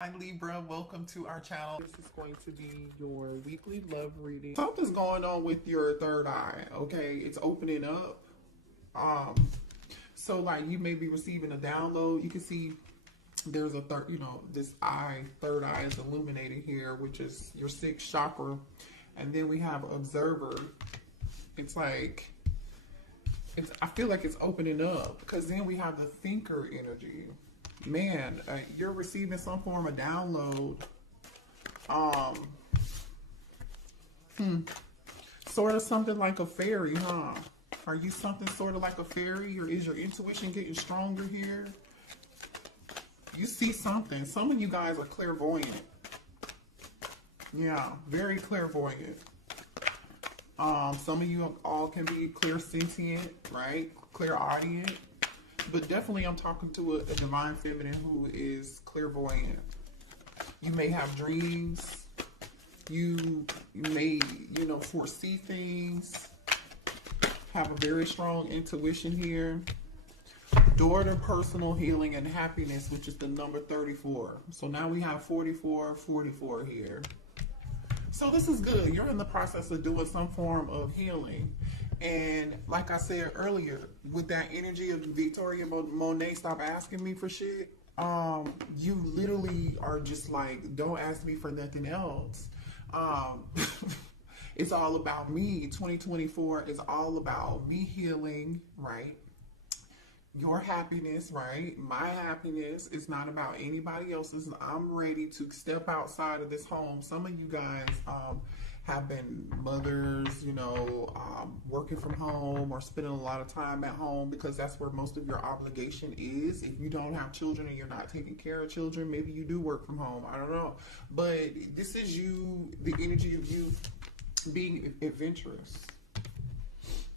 Hi Libra, welcome to our channel. This is going to be your weekly love reading. Something's going on with your third eye, okay? It's opening up. So like you may be receiving a download. You can see there's a this third eye is illuminated here, which is your sixth chakra. And then we have observer. It's like, I feel like it's opening up because then we have the thinker energy. Man, you're receiving some form of download. Sort of something like a fairy, huh? Are you something sort of like a fairy, or is your intuition getting stronger here? You see something. Some of you guys are clairvoyant. Yeah, very clairvoyant. Some of you all can be clairsentient, right? Clairaudient. But definitely I'm talking to a divine feminine who is clairvoyant. You may have dreams. You may, foresee things. Have a very strong intuition here. Daughter, personal healing, and happiness, which is the number 34. So now we have 44 here. So this is good. You're in the process of doing some form of healing. And like I said earlier, with that energy of Victoria Monet, stop asking me for shit. You literally are just like, don't ask me for nothing else. It's all about me. 2024 is all about me healing, right? Your happiness, right? My happiness is not about anybody else's. I'm ready to step outside of this home. Some of you guys have been mothers, working from home or spending a lot of time at home because that's where most of your obligation is. If you don't have children and you're not taking care of children, maybe you do work from home. I don't know. But this is you, the energy of you being adventurous.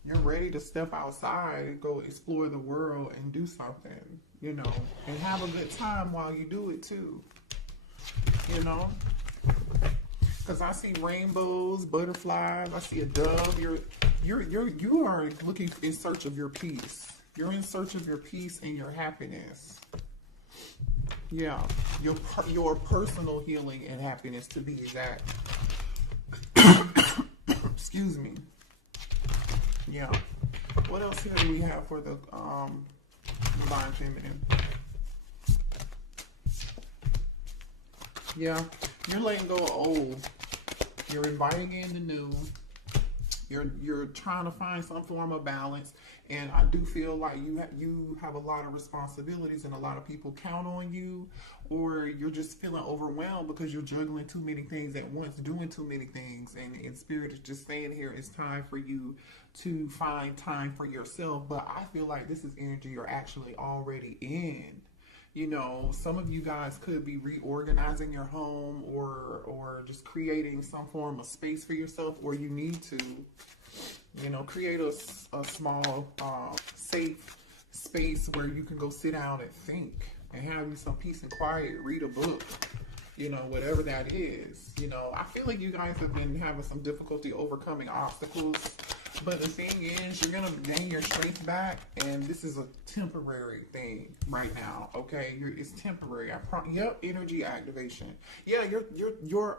You're ready to step outside and go explore the world and do something, and have a good time while you do it too, Because I see rainbows, butterflies, I see a dove. You are looking in search of your peace. You're in search of your peace and your happiness. Yeah, your personal healing and happiness, to be exact. Excuse me. Yeah. What else here do we have for the divine feminine? Yeah, you're letting go of old. You're inviting in the new. You're trying to find some form of balance, and I do feel like you have a lot of responsibilities, and a lot of people count on you, or you're just feeling overwhelmed because you're juggling too many things at once, doing too many things, and Spirit is just saying here it's time for you to find time for yourself. But I feel like this is energy you're actually already in. Some of you guys could be reorganizing your home or just creating some form of space for yourself, or you need to, create a small, safe space where you can go sit down and think and have you some peace and quiet, read a book, whatever that is. I feel like you guys have been having some difficulty overcoming obstacles. But the thing is, you're going to gain your strength back, and this is a temporary thing right now, okay? It's temporary. Yep, energy activation. Yeah, your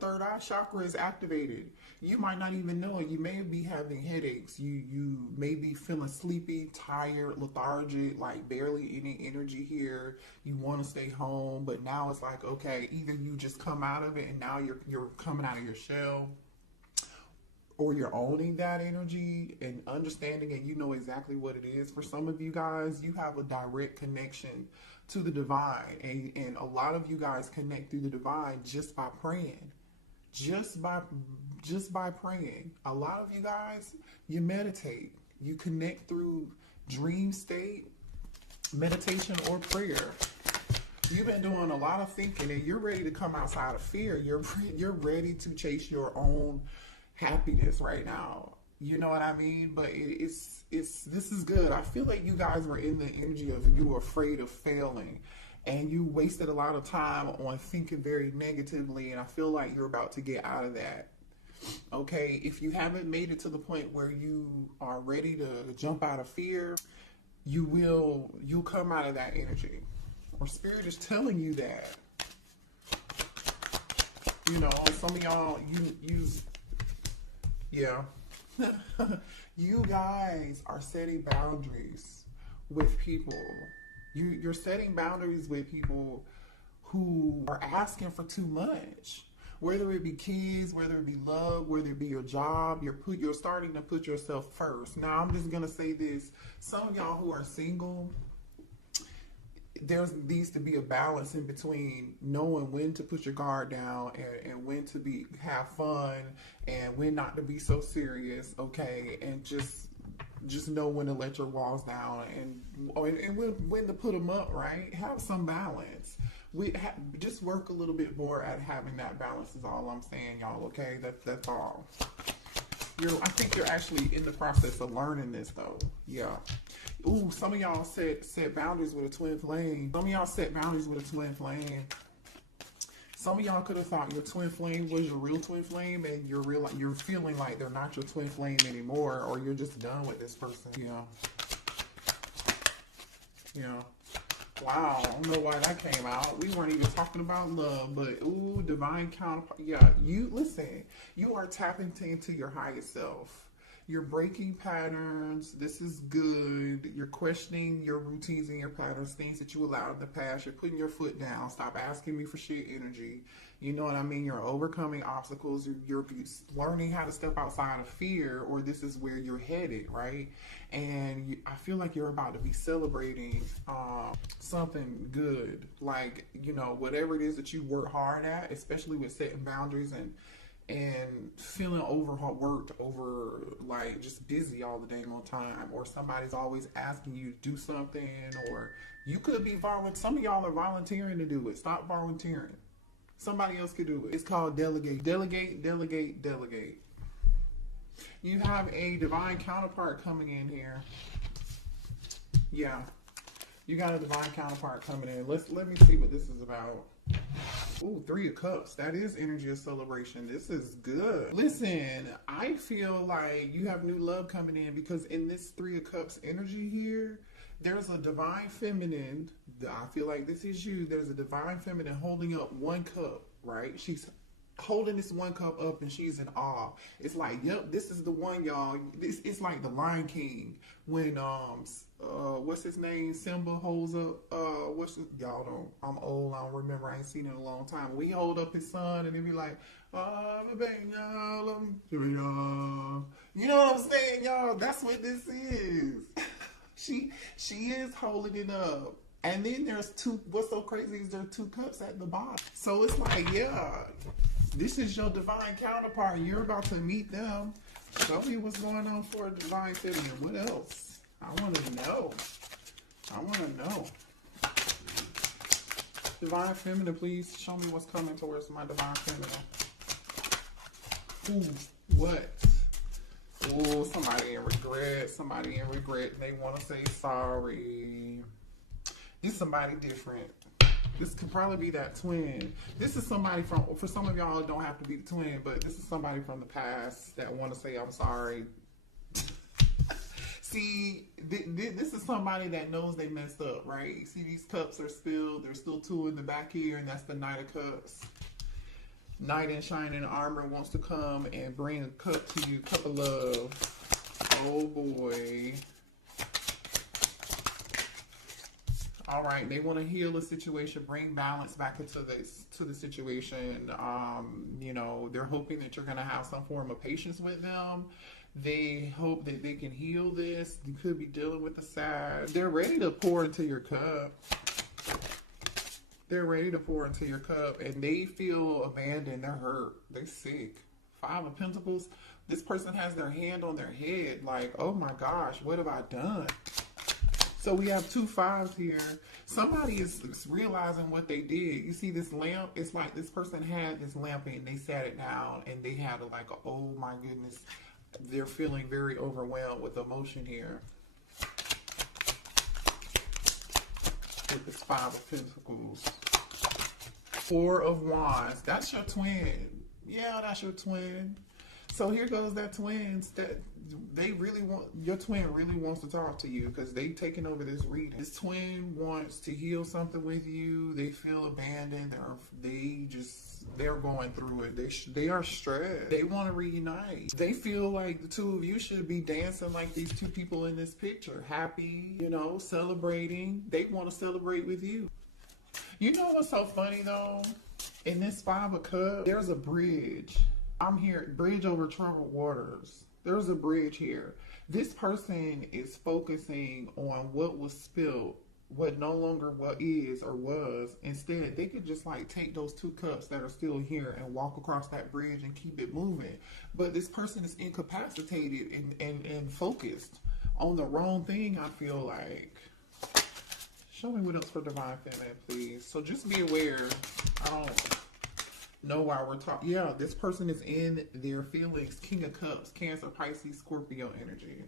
third eye chakra is activated. You might not even know it. You may be having headaches. You may be feeling sleepy, tired, lethargic, like barely any energy here. You want to stay home, but now it's like, okay, either you just come out of it, and now you're coming out of your shell, or you're owning that energy and understanding it. You know exactly what it is. For some of you guys, you have a direct connection to the divine, and a lot of you guys connect through the divine just by praying. Just by praying. A lot of you guys, you meditate. You connect through dream state, meditation, or prayer. You've been doing a lot of thinking, and you're ready to come outside of fear. You're ready to chase your own happiness right now. You know what I mean? But this is good. I feel like you guys were in the energy of you were afraid of failing, and you wasted a lot of time on thinking very negatively, and I feel like you're about to get out of that. Okay, if you haven't made it to the point where you are ready to jump out of fear, you'll come out of that energy. Or Spirit is telling you that. You know, some of y'all, yeah. You guys are setting boundaries with people. You're setting boundaries with people who are asking for too much. Whether it be kids, whether it be love, whether it be your job, you're starting to put yourself first. Now, I'm just gonna say this: some of y'all who are single, there needs to be a balance in between knowing when to put your guard down and when to have fun and when not to be so serious, okay? And just know when to let your walls down and when to put them up, right? Have some balance. Just work a little bit more at having that balance is all I'm saying, y'all, okay? That's all. I think you're actually in the process of learning this, though. Yeah. Ooh, some of y'all set boundaries with a twin flame. Some of y'all set boundaries with a twin flame. Some of y'all could have thought your twin flame was your real twin flame, and you're feeling like they're not your twin flame anymore, or you're just done with this person. Yeah. Yeah. Wow, I don't know why that came out. We weren't even talking about love, but ooh, divine counterpart. Yeah, listen, you are tapping into your highest self. You're breaking patterns. This is good. You're questioning your routines and your patterns, things that you allowed in the past. You're putting your foot down. Stop asking me for shit energy. You know what I mean? You're overcoming obstacles. You're learning how to step outside of fear, or this is where you're headed, right? And I feel like you're about to be celebrating something good. Like, you know, whatever it is that you work hard at, especially with setting boundaries and feeling overworked, like just busy all the dang on time, or somebody's always asking you to do something, or you could be volunteering. Some of y'all are volunteering to do it. Stop volunteering. Somebody else could do it. It's called delegate. Delegate, delegate, delegate. You have a divine counterpart coming in here. Yeah. You got a divine counterpart coming in. Let me see what this is about. Ooh, 3 of Cups. That is energy of celebration. This is good. Listen, I feel like you have new love coming in, because in this 3 of Cups energy here, there's a divine feminine. I feel like this is you. There's a divine feminine holding up 1 cup, right? She's holding this 1 cup up and she's in awe. It's like, yep, this is the one, y'all. It's like the Lion King when what's his name? Simba holds up y'all don't, I'm old, I don't remember, I ain't seen it in a long time. We hold up his son and he be like, baby, y'all, you know what I'm saying, y'all? That's what this is. She is holding it up. And then there's 2, what's so crazy is there are 2 cups at the bottom. So it's like, yeah, this is your divine counterpart. You're about to meet them. Show me what's going on for a divine feminine. What else? I want to know. I want to know. Divine feminine, please show me what's coming towards my divine feminine. Ooh, what? Oh, somebody in regret. Somebody in regret. They want to say sorry. This is somebody different. This could probably be that twin. This is somebody for some of y'all, it don't have to be the twin, but this is somebody from the past that want to say, I'm sorry. See, this is somebody that knows they messed up, right? See, these cups are there's still 2 in the back here, and that's the Knight of Cups. Knight in shining armor wants to come and bring a cup to you, cup of love. Oh boy. All right, they want to heal the situation, bring balance back into the situation. You know, they're hoping that you're going to have some form of patience with them. They hope that they can heal this. You could be dealing with the sad. They're ready to pour into your cup. They're ready to pour into your cup, and they feel abandoned. They're hurt. They're sick. 5 of Pentacles. This person has their hand on their head, like, oh my gosh, what have I done? So we have 2 5s here. Somebody is realizing what they did. You see this lamp? It's like this person had this lamp and they sat it down and they had like, oh my goodness. They're feeling very overwhelmed with emotion here. With this 5 of Pentacles. 4 of Wands. That's your twin. Yeah, that's your twin. So here goes that twins that they really want, your twin really wants to talk to you because they taking over this reading. This twin wants to heal something with you. They feel abandoned. They're going through it. They are stressed. They want to reunite. They feel like the two of you should be dancing like these two people in this picture. Happy, you know, celebrating. They want to celebrate with you. You know what's so funny though? In this Five of Cups, there's a bridge. I'm here, bridge over troubled waters. There's a bridge here. This person is focusing on what was spilled, what no longer what is or was. Instead, they could just like take those two cups that are still here and walk across that bridge and keep it moving. But this person is incapacitated and focused on the wrong thing, I feel like. Show me what else for Divine Feminine, please. So just be aware. I don't know why we're talking. Yeah, this person is in their feelings. King of Cups, Cancer, Pisces, Scorpio energy.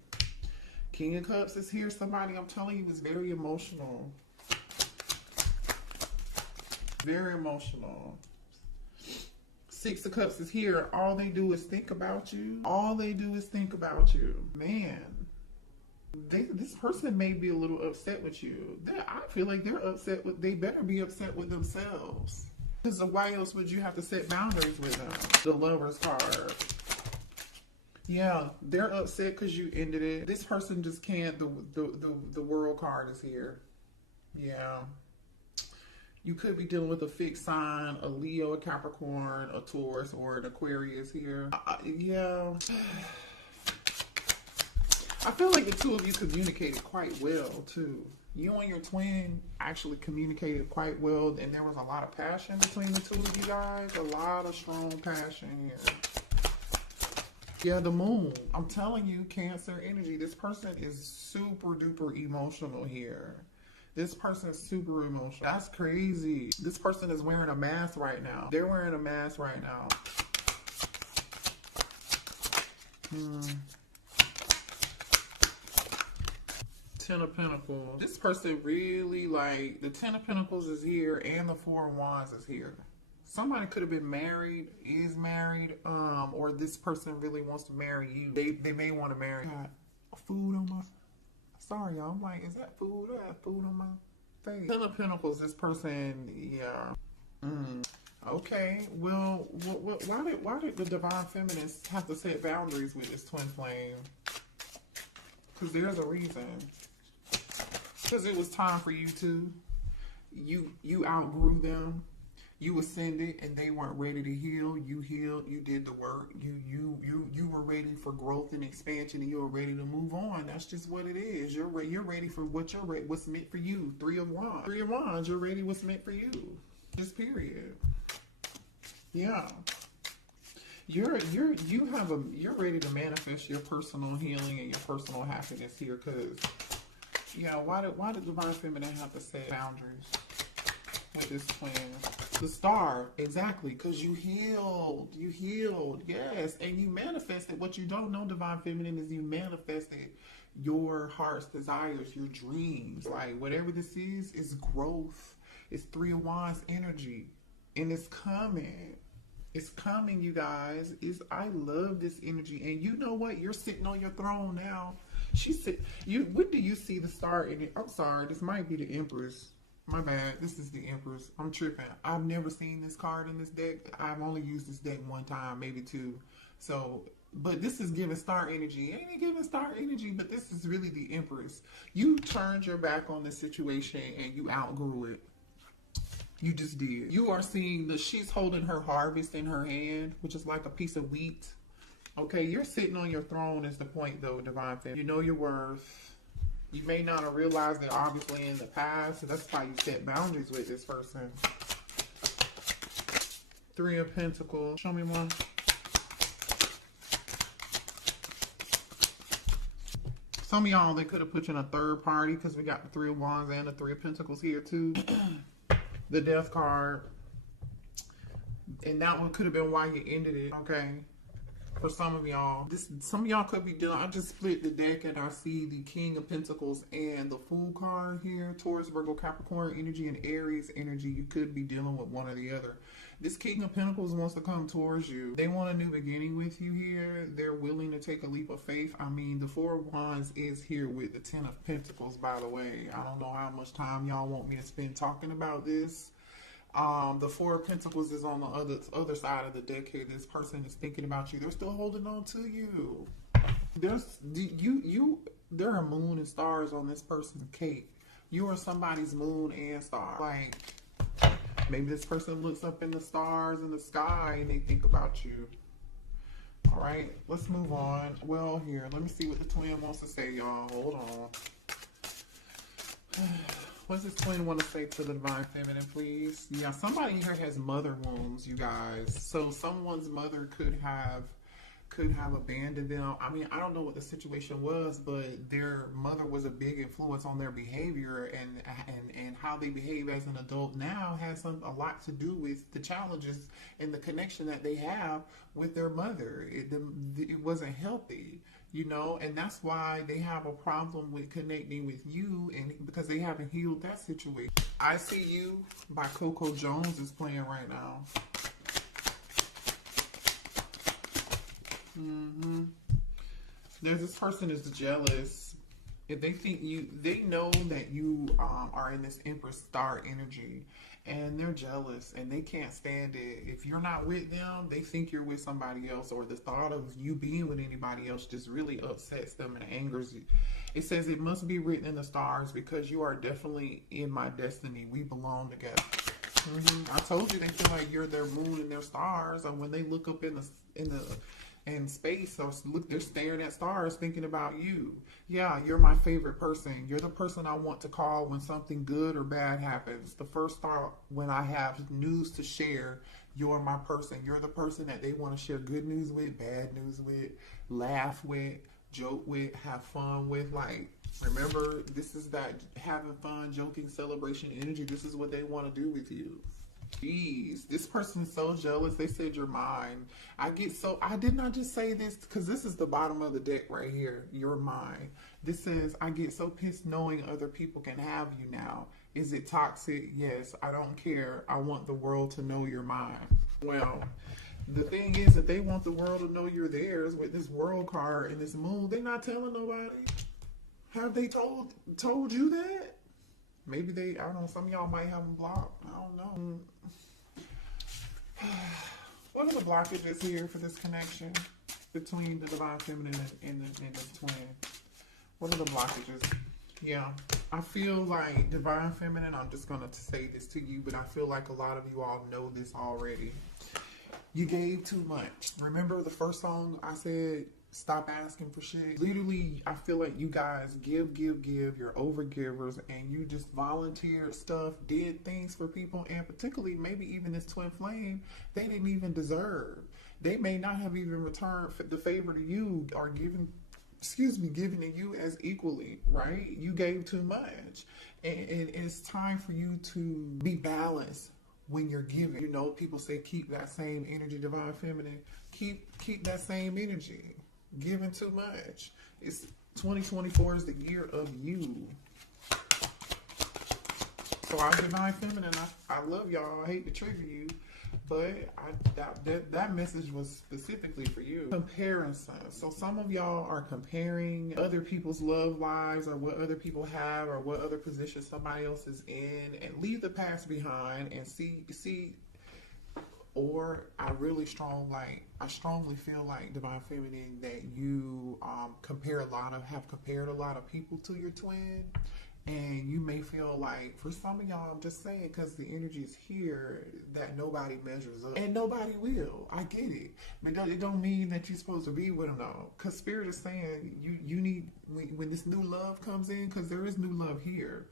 King of Cups is here. Somebody, I'm telling you, is very emotional. Very emotional. Six of Cups is here. All they do is think about you. All they do is think about you. Man. This person may be a little upset with you. I feel like they're upset with, they better be upset with themselves. Because why else would you have to set boundaries with them? The Lover's card. Yeah, they're upset because you ended it. This person just can't, the World card is here. Yeah. You could be dealing with a fixed sign, a Leo, a Capricorn, a Taurus, or an Aquarius here. Yeah. I feel like the two of you communicated quite well, too. You and your twin actually communicated quite well, and there was a lot of passion between the two of you guys. A lot of strong passion here. Yeah, the Moon. I'm telling you, Cancer energy. This person is super duper emotional here. This person is super emotional. That's crazy. This person is wearing a mask right now. They're wearing a mask right now. Ten of Pentacles. This person really, like, the Ten of Pentacles is here and the Four of Wands is here. Somebody could have been married, is married, or this person really wants to marry you. They may want to marry. Got food on my, sorry y'all, I'm like, is that food? I have food on my face. Ten of Pentacles, this person, yeah. Okay, well, why did the Divine Feminists have to set boundaries with this twin flame? Because there's a reason. Because it was time for you to. You outgrew them. You ascended, and they weren't ready to heal. You healed. You did the work. You were ready for growth and expansion, and you were ready to move on. That's just what it is. You're ready for what's meant for you. Three of Wands. Three of Wands. You're ready. What's meant for you. Just period. Yeah. You're ready to manifest your personal healing and your personal happiness here, because yeah, why did Divine Feminine have to set boundaries with this twin? The Star, exactly, because you healed, yes, and you manifested. What you don't know, Divine Feminine, is you manifested your heart's desires, your dreams. Like, whatever this is growth. It's Three of Wands energy, and it's coming. It's coming, you guys. I love this energy. And you know what? You're sitting on your throne now. When do you see the Star in it? I'm sorry. This might be the Empress. My bad. This is the Empress. I'm tripping. I've never seen this card in this deck. I've only used this deck one time, maybe two. So, but this is giving Star energy. Ain't it giving Star energy? But this is really the Empress. You turned your back on this situation and you outgrew it. You just did. You are seeing she's holding her harvest in her hand, which is like a piece of wheat. Okay, you're sitting on your throne is the point, though, Divine Feminine. You know your worth. You may not have realized it, obviously, in the past. So that's why you set boundaries with this person. Three of Pentacles. Show me one. Some of y'all, they could have put you in a third party because we got the Three of Wands and the Three of Pentacles here, too. The Death card. And that one could have been why you ended it, okay? For some of y'all, some of y'all could be dealing. I just split the deck and I see the King of Pentacles and the Fool card here. Taurus, Virgo, Capricorn energy and Aries energy. You could be dealing with one or the other. This King of Pentacles wants to come towards you. They want a new beginning with you here. They're willing to take a leap of faith. I mean, the Four of Wands is here with the Ten of Pentacles, by the way. I don't know how much time y'all want me to spend talking about this. The Four of Pentacles is on the other side of the deck here. This person is thinking about you. They're still holding on to you. There are moon and stars on this person's cake. You are somebody's moon and star. Like, maybe this person looks up in the stars in the sky and they think about you. All right, let's move on. Well, here, let me see what the twin wants to say, y'all. Hold on. What does this twin want to say to the Divine Feminine, please? Yeah, somebody here has mother wounds, you guys. So someone's mother could have abandoned them. I mean, I don't know what the situation was, but their mother was a big influence on their behavior, and how they behave as an adult now has a lot to do with the challenges and the connection that they have with their mother. It wasn't healthy, you know, and that's why they have a problem with connecting with you, and because they haven't healed that situation. I See You by Coco Jones is playing right now. There's this person is jealous. If they think they know that you are in this Empress star energy, and they're jealous and they can't stand it. If you're not with them, they think you're with somebody else, or the thought of you being with anybody else just really upsets them and angers you. It says it must be written in the stars because you are definitely in my destiny. We belong together. I told you they feel like you're their moon and their stars, and when they look up in space, or look, they're staring at stars thinking about you. Yeah, you're my favorite person. You're the person I want to call when something good or bad happens. The first thought when I have news to share, you're my person. You're the person that they want to share good news with, bad news with, laugh with, joke with, have fun with. Like, remember, this is that having fun, joking, celebration energy. This is what they want to do with you. Jeez, this person's so jealous. They said you're mine. I did not just say this because this is the bottom of the deck right here. You're mine. This says, I get so pissed knowing other people can have you now. Is it toxic? Yes, I don't care. I want the world to know you're mine. Well, the thing is that they want the world to know you're theirs with this world card and this moon. They're not telling nobody. Have they told you that? Maybe I don't know, some of y'all might have them blocked. I don't know. What are the blockages here for this connection between the Divine Feminine and this twin? What are the blockages? Yeah, I feel like Divine Feminine, I'm just going to say this to you, but I feel like a lot of you all know this already. You gave too much. Remember the first song I said, stop asking for shit? Literally, I feel like you guys give. You're overgivers, and you just volunteered stuff, did things for people, and particularly maybe even this twin flame, they didn't even deserve. They may not have even returned the favor to you or given to you as equally, right? You gave too much, and it's time for you to be balanced when you're giving. You know, people say keep that same energy, Divine Feminine. Keep that same energy. Giving too much. It's 2024 is the year of you. So our Divine Feminine, I love y'all. I hate to trigger you, but that message was specifically for you. Comparison. So some of y'all are comparing other people's love lives, or what other people have, or what other position somebody else is in, and leave the past behind and see. Or I strongly feel like Divine Feminine that you have compared a lot of people to your twin, and you may feel like, for some of y'all, I'm just saying because the energy is here, that nobody measures up, and nobody will. I get it, but it don't mean that you're supposed to be with them though. Because Spirit is saying you need, when this new love comes in, because there is new love here.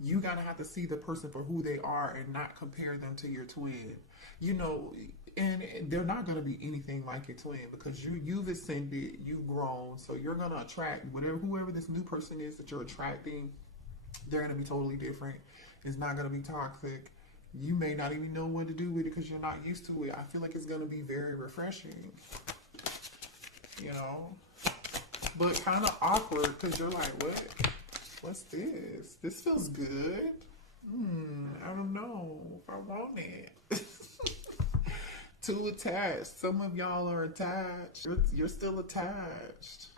You gotta have to see the person for who they are and not compare them to your twin. You know, and they're not gonna be anything like your twin, because you've ascended, you've grown, so you're gonna attract whoever this new person is that you're attracting. They're gonna be totally different. It's not gonna be toxic. You may not even know what to do with it because you're not used to it. I feel like it's gonna be very refreshing. you know. But kind of awkward because you're like, what? What's this? This feels good. I don't know if I want it. Too attached. Some of y'all are attached. You're still attached.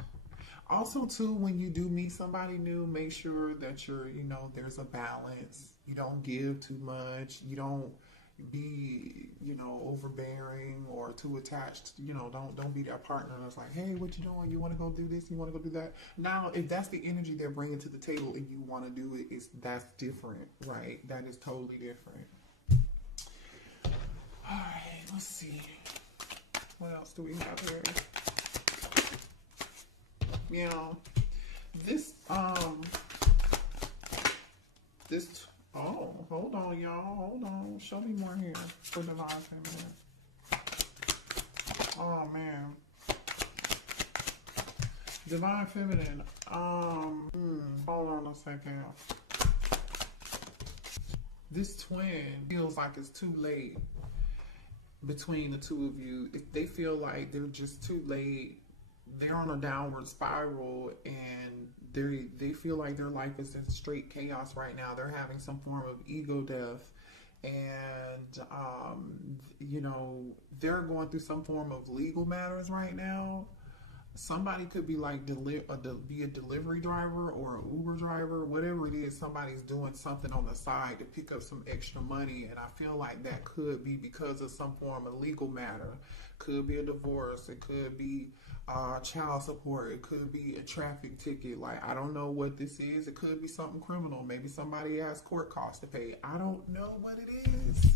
Also, too, when you do meet somebody new, make sure that you're, you know, there's a balance. You don't give too much. You don't be, you know, overbearing or too attached. You know, don't be that partner that's like, hey, what you doing? You want to go do this? You want to go do that? Now, if that's the energy they're bringing to the table and you want to do it, that's different, right? That is totally different. All right, let's see. What else do we have here? You know, this, oh, hold on, y'all. Hold on. Show me more here for Divine Feminine. Oh, man. Divine Feminine. Hold on a second. This twin feels like it's too late between the two of you. If they feel like they're just too late, they're on a downward spiral, and they feel like their life is in straight chaos right now. They're having some form of ego death, and you know, they're going through some form of legal matters right now. Somebody could be like be a delivery driver or an Uber driver, whatever it is. Somebody's doing something on the side to pick up some extra money, and I feel like that could be because of some form of legal matter. Could be a divorce. It could be child support. It could be a traffic ticket. Like, I don't know what this is. It could be something criminal. Maybe somebody has court costs to pay. I don't know what it is,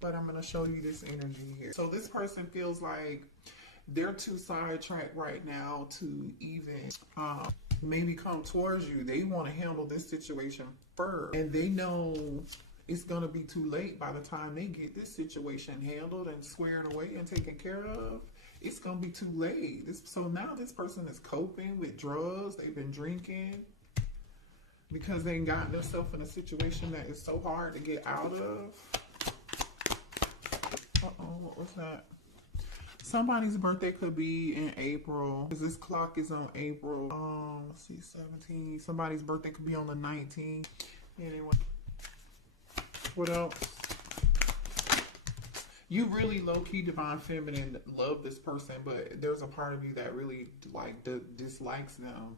but I'm going to show you this energy here. So this person feels like they're too sidetracked right now to even maybe come towards you. They want to handle this situation first, and they know it's going to be too late by the time they get this situation handled and squared away and taken care of. It's going to be too late. So now this person is coping with drugs. They've been drinking because they got themselves in a situation that is so hard to get out of. Uh-oh, what was that? Somebody's birthday could be in April, because this clock is on April. Let's see, 17. Somebody's birthday could be on the 19th. Anyway, what else? You really low-key Divine Feminine love this person, but there's a part of you that really dislikes them,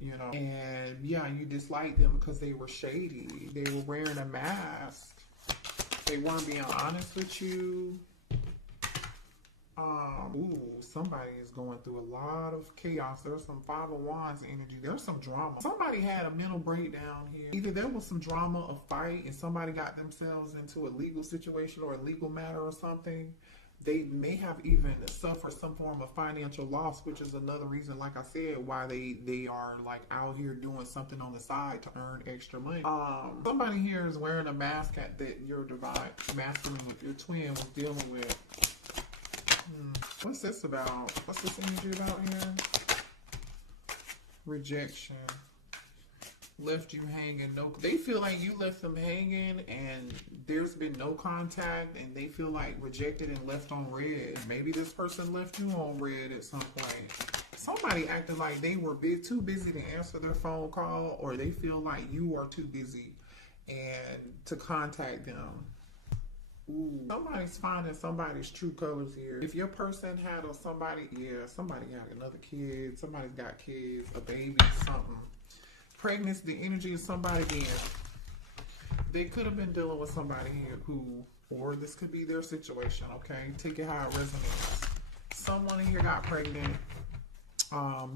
you know. And yeah, you dislike them because they were shady. They were wearing a mask. They weren't being honest with you. Somebody is going through a lot of chaos. There's some Five of Wands energy. There's some drama. Somebody had a mental breakdown here. Either there was some drama, a fight, and somebody got themselves into a legal situation or a legal matter or something. They may have even suffered some form of financial loss, which is another reason, like I said, why they are like out here doing something on the side to earn extra money. Somebody here is wearing a mask that your divine masculine, your twin was dealing with. What's this about? What's this energy about here? Rejection. Left you hanging. No, they feel like you left them hanging and there's been no contact, and they feel like rejected and left on red. Maybe this person left you on red at some point. Somebody acted like they were too busy to answer their phone call, or they feel like you are too busy and to contact them. Ooh, somebody's finding somebody's true colors here. If your person had somebody had another kid, somebody's got kids, a baby, something. Pregnancy, the energy of somebody again. They could have been dealing with somebody here or this could be their situation, okay? Take it how it resonates. Someone in here got pregnant.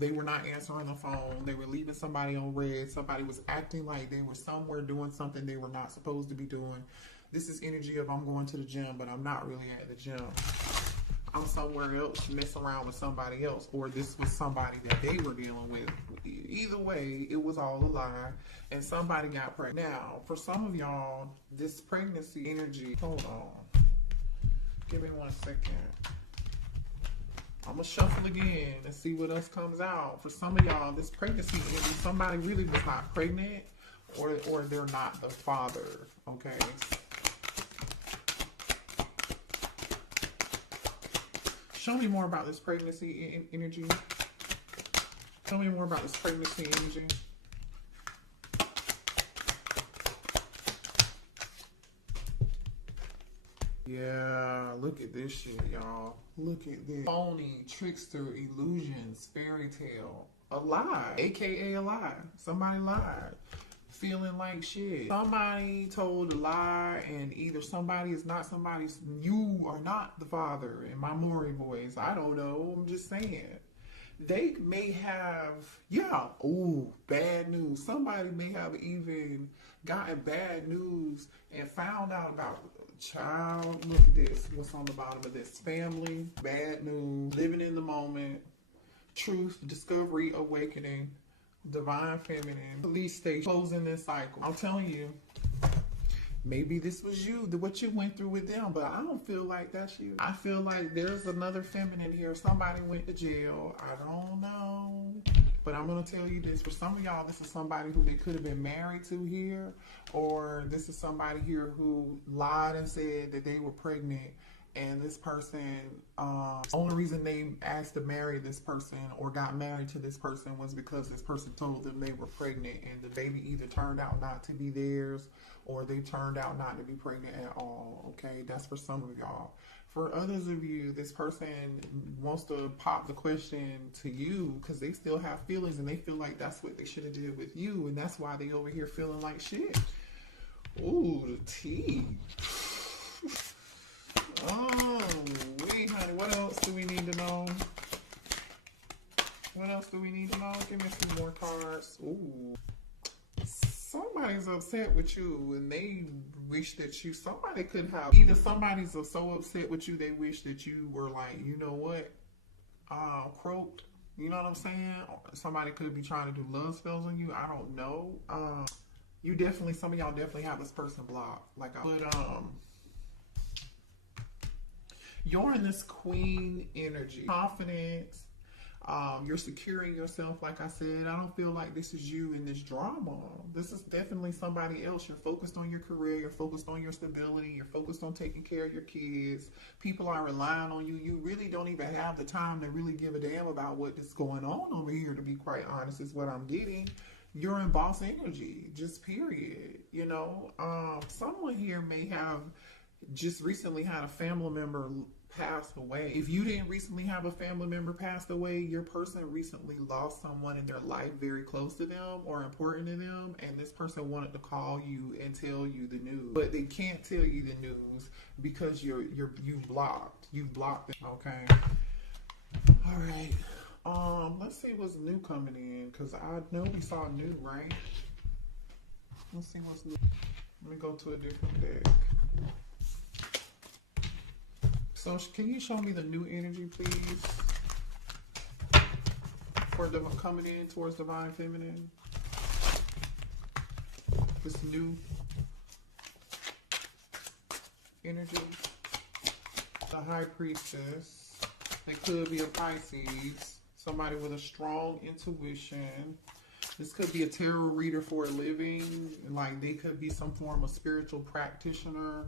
They were not answering the phone. They were leaving somebody on red. Somebody was acting like they were somewhere doing something they were not supposed to be doing. This is energy of I'm going to the gym, but I'm not really at the gym. I'm somewhere else messing around with somebody else, or this was somebody that they were dealing with. Either way, it was all a lie, and somebody got pregnant. Now, for some of y'all, this pregnancy energy, hold on. Give me 1 second. I'm going to shuffle again and see what else comes out. For some of y'all, this pregnancy energy, somebody really was not pregnant, or they're not the father, okay? Show me more about this pregnancy energy. Tell me more about this pregnancy energy. Yeah, look at this shit, y'all. Look at this. Phony, trickster, illusions, fairy tale. A lie, aka a lie. Somebody lied. Feeling like shit. Somebody told a lie, and either somebody is not somebody's. You are not the father. In my Maury voice, I don't know. I'm just saying. They may have, yeah, ooh, bad news. Somebody may have even gotten bad news and found out about child. Look at this. What's on the bottom of this? Family, bad news, living in the moment, truth, discovery, awakening, divine feminine, police station, closing this cycle. I'm telling you, maybe this was you, what you went through with them, but I don't feel like that's you. I feel like there's another feminine here. Somebody went to jail. I don't know. But I'm going to tell you this. For some of y'all, this is somebody who they could have been married to here, or this is somebody here who lied and said that they were pregnant. And this person, only reason they asked to marry this person or got married to this person was because this person told them they were pregnant, and the baby either turned out not to be theirs or they turned out not to be pregnant at all. Okay, that's for some of y'all. For others of you, this person wants to pop the question to you because they still have feelings and they feel like that's what they should have did with you, and that's why they over here feeling like shit. Ooh, the tea. Oh, wait, honey, what else do we need to know? What else do we need to know? Give me a few more cards. Ooh. Somebody's upset with you and they wish that you, somebody could have, either somebody's so upset with you they wish that you were like, you know what, croaked. You know what I'm saying? Somebody could be trying to do love spells on you. I don't know. You definitely, some of y'all definitely have this person blocked. Like, you're in this queen energy, confidence. You're securing yourself. Like I said, I don't feel like this is you in this drama. This is definitely somebody else. You're focused on your career. You're focused on your stability. You're focused on taking care of your kids. People are relying on you. You really don't even have the time to really give a damn about what is going on over here, to be quite honest, is what I'm getting. You're in boss energy, just period. You know, someone here may have just recently had a family member passed away. If you didn't recently have a family member passed away, your person recently lost someone in their life very close to them or important to them, and this person wanted to call you and tell you the news, but they can't tell you the news because you blocked. You blocked it. Okay. All right. Let's see what's new coming in, because I know we saw new, right? Let's see what's new. Let me go to a different deck. So can you show me the new energy, please, for coming in towards divine feminine? This new energy. The high priestess. It could be a Pisces. Somebody with a strong intuition. This could be a tarot reader for a living. Like, they could be some form of spiritual practitioner.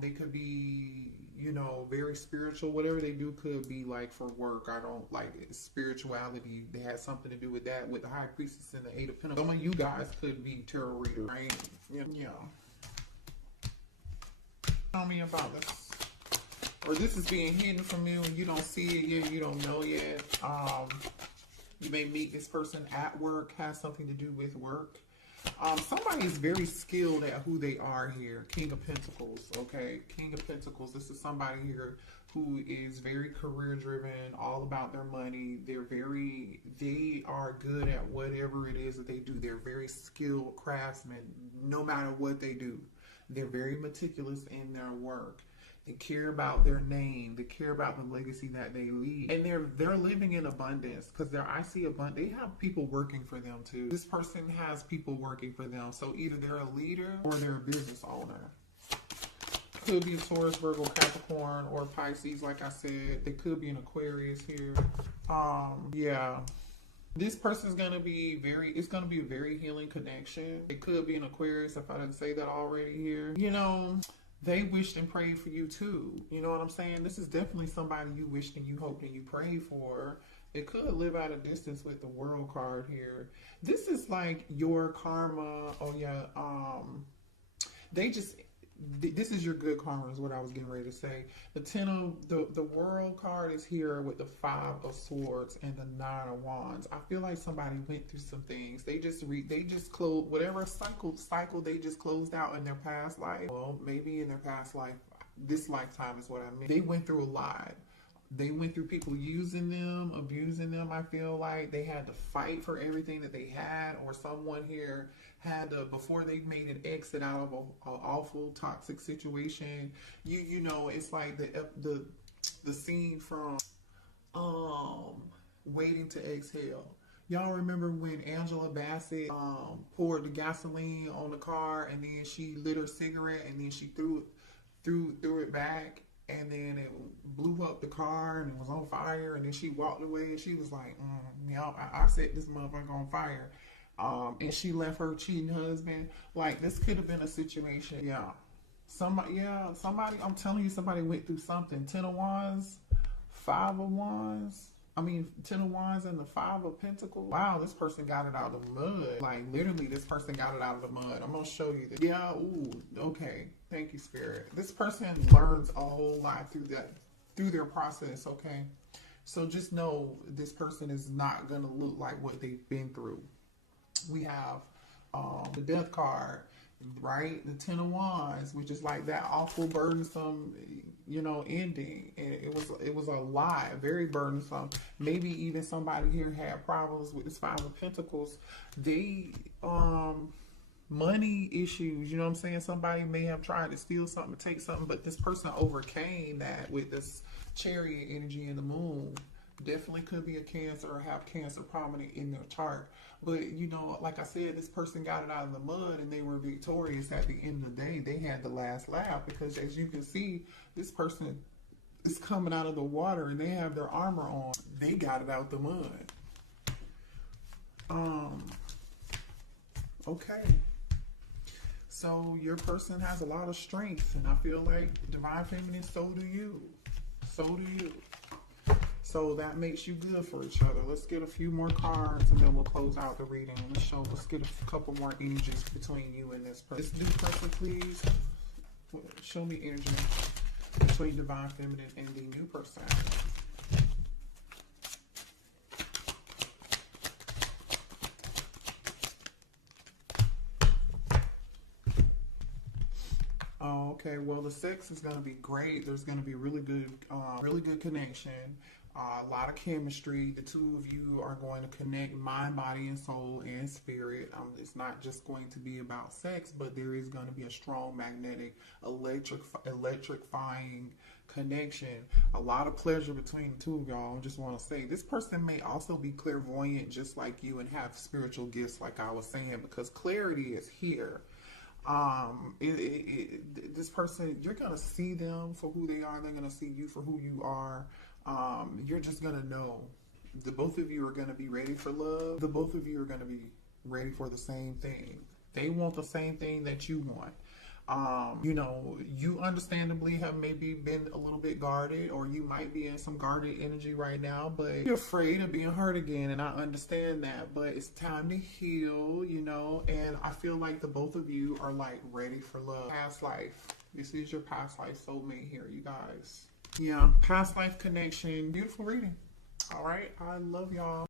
They could be, you know, very spiritual. Whatever they do could be like for work. I don't like it. Spirituality. They had something to do with that, with the high priestess and the 8 of Pentacles. Some of you guys could be tarot reader, right? Yeah. Tell me about this. Or this is being hidden from you and you don't see it yet, you don't know yet. You may meet this person at work, has something to do with work. Somebody is very skilled at who they are here. King of Pentacles, okay? King of Pentacles. This is somebody here who is very career driven, all about their money. They are good at whatever it is that they do. They're very skilled craftsmen, no matter what they do. They're very meticulous in their work. They care about their name. They care about the legacy that they leave. And they're living in abundance, because I see abundance. They have people working for them too. This person has people working for them. So either they're a leader or they're a business owner. Could be a Taurus, Virgo, Capricorn, or Pisces, like I said. They could be an Aquarius here. Yeah. This person's going to be it's going to be a very healing connection. It could be an Aquarius, if I didn't say that already here. You know, they wished and prayed for you too. You know what I'm saying? This is definitely somebody you wished and you hoped and you prayed for. It could live at a distance with the world card here. This is like your karma. Oh yeah. They just, this is your good karma is what I was getting ready to say. The the world card is here with the 5 of swords and the 9 of wands. I feel like somebody went through some things. They just closed whatever cycle they just closed out in their past life. Well, maybe in their past life, this lifetime is what I mean. They went through a lot. They went through people using them, abusing them. I feel like they had to fight for everything that they had, or someone here had to, before they made an exit out of an awful toxic situation. You know, it's like the scene from Waiting to Exhale. Y'all remember when Angela Bassett poured the gasoline on the car, and then she lit her cigarette, and then she threw it back, and then it blew up the car and it was on fire, and then she walked away and she was like, yeah, I set this motherfucker on fire. And she left her cheating husband. Like, this could have been a situation. Yeah. Somebody, I'm telling you, somebody went through something. 10 of Wands, 5 of Wands. 10 of Wands and the 5 of Pentacles. Wow, this person got it out of the mud. Like, literally, this person got it out of the mud. I'm going to show you this. Yeah, ooh, okay. Thank you, Spirit. This person learns a whole lot through their process, okay? So just know this person is not going to look like what they've been through. We have the Death card, right? The 10 of Wands, which is like that awful, burdensome, you know, ending. And it was a lot, very burdensome. Maybe even somebody here had problems with this 5 of Pentacles. They money issues, you know what I'm saying? Somebody may have tried to steal something, take something, but this person overcame that with this Chariot energy in the Moon. Definitely could be a Cancer or have Cancer prominent in their chart. But, you know, like I said, this person got it out of the mud and they were victorious at the end of the day. They had the last laugh because, as you can see, this person is coming out of the water and they have their armor on. They got it out the mud. Okay. So your person has a lot of strength, and I feel like Divine Feminine, so do you. So do you. So that makes you good for each other. Let's get a few more cards and then we'll close out the reading. Let's get a couple more energies between you and this person. This new person, please. Show me energy between Divine Feminine and the new person. Oh, okay, well, the sex is going to be great. There's going to be really good connection. A lot of chemistry. The two of you are going to connect mind, body, and soul and spirit. It's not just going to be about sex, but there is going to be a strong magnetic, electrifying connection. A lot of pleasure between the two of y'all. I just want to say this person may also be clairvoyant just like you and have spiritual gifts like I was saying, because clarity is here. This person, you're going to see them for who they are. They're going to see you for who you are. You're just going to know. The both of you are going to be ready for love. The both of you are going to be ready for the same thing. They want the same thing that you want. You know, you understandably have maybe been a little bit guarded, or you might be in some guarded energy right now, but you're afraid of being hurt again, and I understand that, but it's time to heal, you know, and I feel like the both of you are like ready for love. Past life. This is your past life soulmate here, you guys. Yeah, past life connection. Beautiful reading. All right, I love y'all.